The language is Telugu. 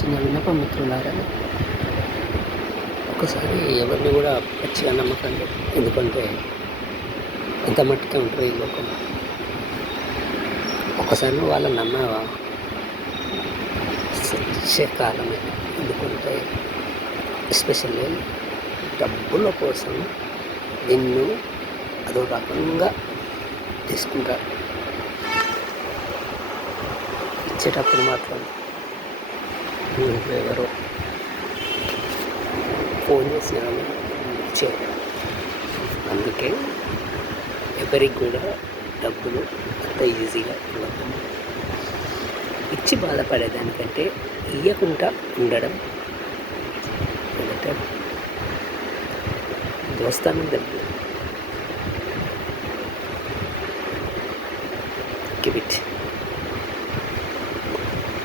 చిన్న విన్నపం మిత్రులారా? ఒకసారి ఎవరిని కూడా పచ్చిగా నమ్మకండి ఎందుకంటే ఎంత మట్టికి ఉంటుంది ఈ లోకం. ఒకసారి నువ్వు వాళ్ళని నమ్మావా? కాలమే ఎందుకంటే ఎస్పెషల్లీ డబ్బుల కోసం నిన్ను అదో రకంగా తీసుకుంటారు. ఇచ్చేటప్పుడు మాత్రం నువ్వు ఎవరో ఫోన్ చేసిన ఇచ్చేది అందుకే ఎవరికి కూడా డబ్బులు అంత ఈజీగా ఇవ్వదు ఇచ్చి బాధపడేదానికంటే ఇవ్వకుండా ఉండడం బెటర్. దోస్తాను డబ్బు గివ్